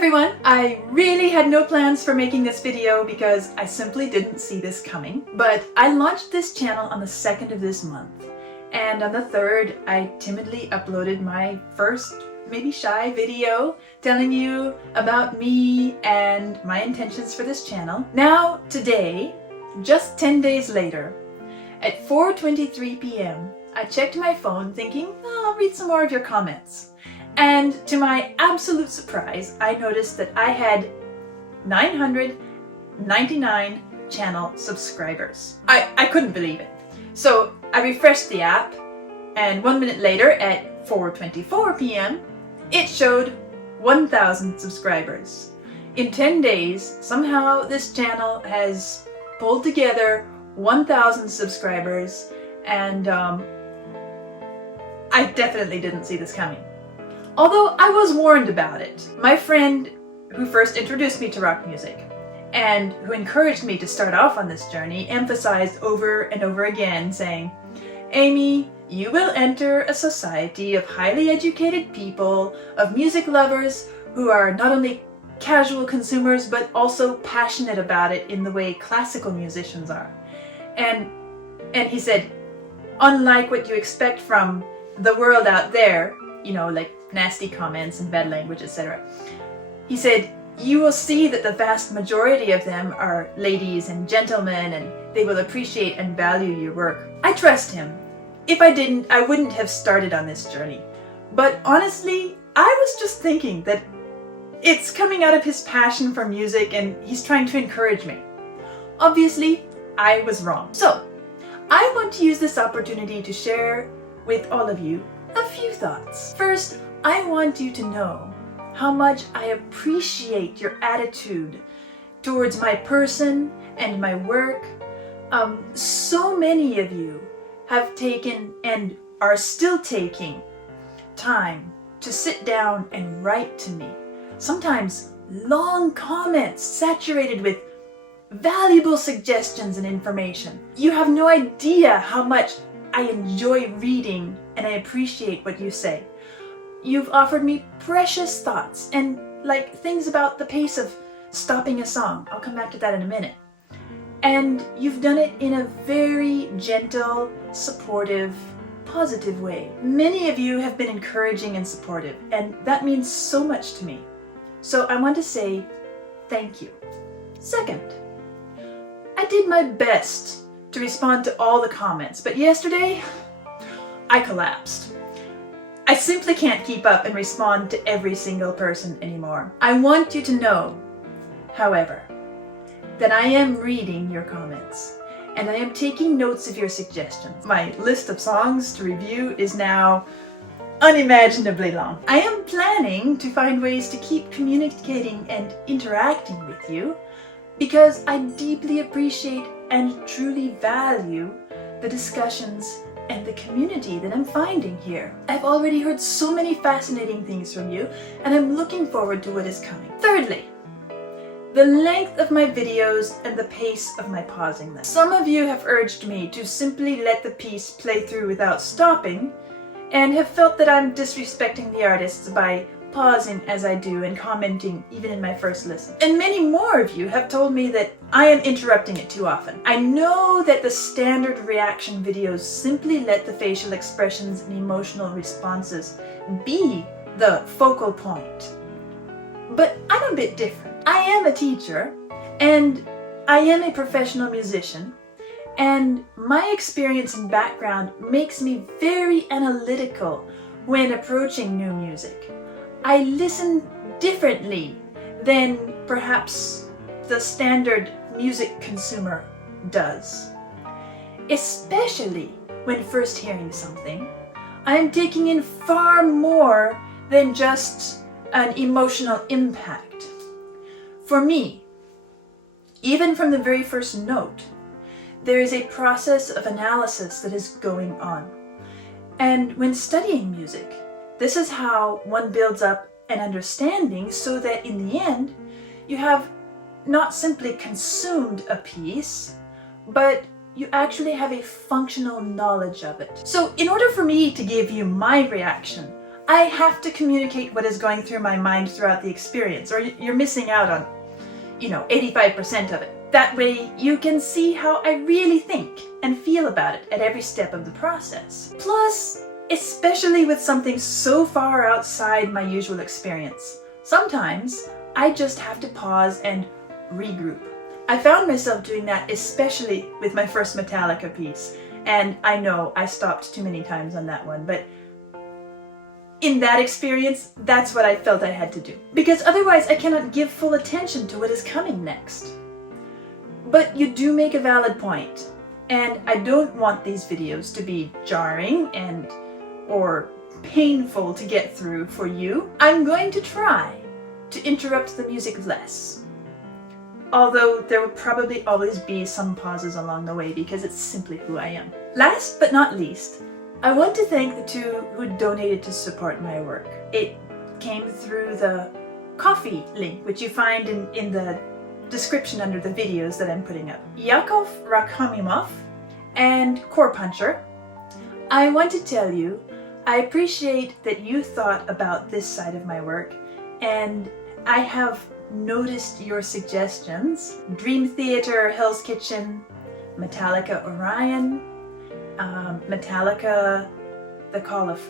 everyone! I really had no plans for making this video because I simply didn't see this coming. But I launched this channel on the 2nd of this month. And on the 3rd, I timidly uploaded my first, maybe shy video telling you about me and my intentions for this channel. Now, today, just 10 days later, at 4:23 p.m., I checked my phone thinking, oh, I'll read some more of your comments. And to my absolute surprise, I noticed that I had 999 channel subscribers. I couldn't believe it. So I refreshed the app, and 1 minute later at 4:24 p.m., it showed 1,000 subscribers. In 10 days, somehow this channel has pulled together 1,000 subscribers, and I definitely didn't see this coming. Although I was warned about it. My friend who first introduced me to rock music and who encouraged me to start off on this journey emphasized over and over again, saying, Amy, you will enter a society of highly educated people, of music lovers who are not only casual consumers but also passionate about it in the way classical musicians are. And he said, unlike what you expect from the world out there, you know, like nasty comments and bad language, etc. He said, you will see that the vast majority of them are ladies and gentlemen, and they will appreciate and value your work. I trust him. If I didn't, I wouldn't have started on this journey. But honestly, I was just thinking that it's coming out of his passion for music and he's trying to encourage me. Obviously, I was wrong. So, I want to use this opportunity to share with all of you a few thoughts. First, I want you to know how much I appreciate your attitude towards my person and my work. So many of you have taken and are still taking time to sit down and write to me. Sometimes long comments saturated with valuable suggestions and information. You have no idea how much I enjoy reading and I appreciate what you say. You've offered me precious thoughts and like things about the pace of stopping a song. I'll come back to that in a minute. And you've done it in a very gentle, supportive, positive way. Many of you have been encouraging and supportive, and that means so much to me. So I want to say thank you. Second, I did my best to respond to all the comments, but yesterday I collapsed. I simply can't keep up and respond to every single person anymore. I want you to know, however, that I am reading your comments and I am taking notes of your suggestions. My list of songs to review is now unimaginably long. I am planning to find ways to keep communicating and interacting with you because I deeply appreciate and truly value the discussions and the community that I'm finding here. I've already heard so many fascinating things from you, and I'm looking forward to what is coming. Thirdly, the length of my videos and the pace of my pausing them. Some of you have urged me to simply let the piece play through without stopping, and have felt that I'm disrespecting the artists by pausing as I do and commenting even in my first listen. And many more of you have told me that I am interrupting it too often. I know that the standard reaction videos simply let the facial expressions and emotional responses be the focal point. But I'm a bit different. I am a teacher and I am a professional musician, and my experience and background makes me very analytical when approaching new music. I listen differently than perhaps the standard music consumer does. Especially when first hearing something, I am taking in far more than just an emotional impact. For me, even from the very first note, there is a process of analysis that is going on. And when studying music, this is how one builds up an understanding so that in the end, you have not simply consumed a piece, but you actually have a functional knowledge of it. So in order for me to give you my reaction, I have to communicate what is going through my mind throughout the experience, or you're missing out on, 85% of it. That way you can see how I really think and feel about it at every step of the process. Plus, especially with something so far outside my usual experience, sometimes I just have to pause and regroup. I found myself doing that especially with my first Metallica piece, and I know I stopped too many times on that one, but in that experience, that's what I felt I had to do. Because otherwise I cannot give full attention to what is coming next. But you do make a valid point, and I don't want these videos to be jarring or painful to get through for you. I'm going to try to interrupt the music less. Although there will probably always be some pauses along the way because it's simply who I am. Last but not least, I want to thank the two who donated to support my work. It came through the Ko-fi link, which you find in the description under the videos that I'm putting up. Yakov Rakhimov and Core Puncher, I want to tell you, I appreciate that you thought about this side of my work, and I have noticed your suggestions. Dream Theater, Hell's Kitchen, Metallica Orion, Metallica The Call of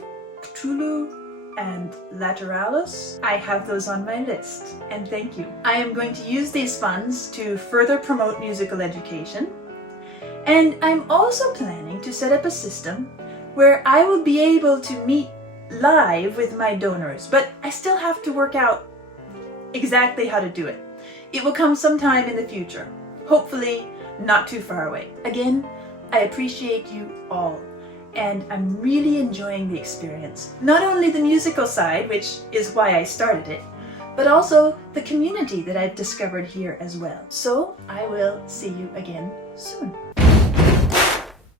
Cthulhu, and Lateralis. I have those on my list, and thank you. I am going to use these funds to further promote musical education, and I'm also planning to set up a system where I will be able to meet live with my donors, but I still have to work out exactly how to do it. It will come sometime in the future, hopefully not too far away. Again, I appreciate you all, and I'm really enjoying the experience. Not only the musical side, which is why I started it, but also the community that I've discovered here as well. So I will see you again soon.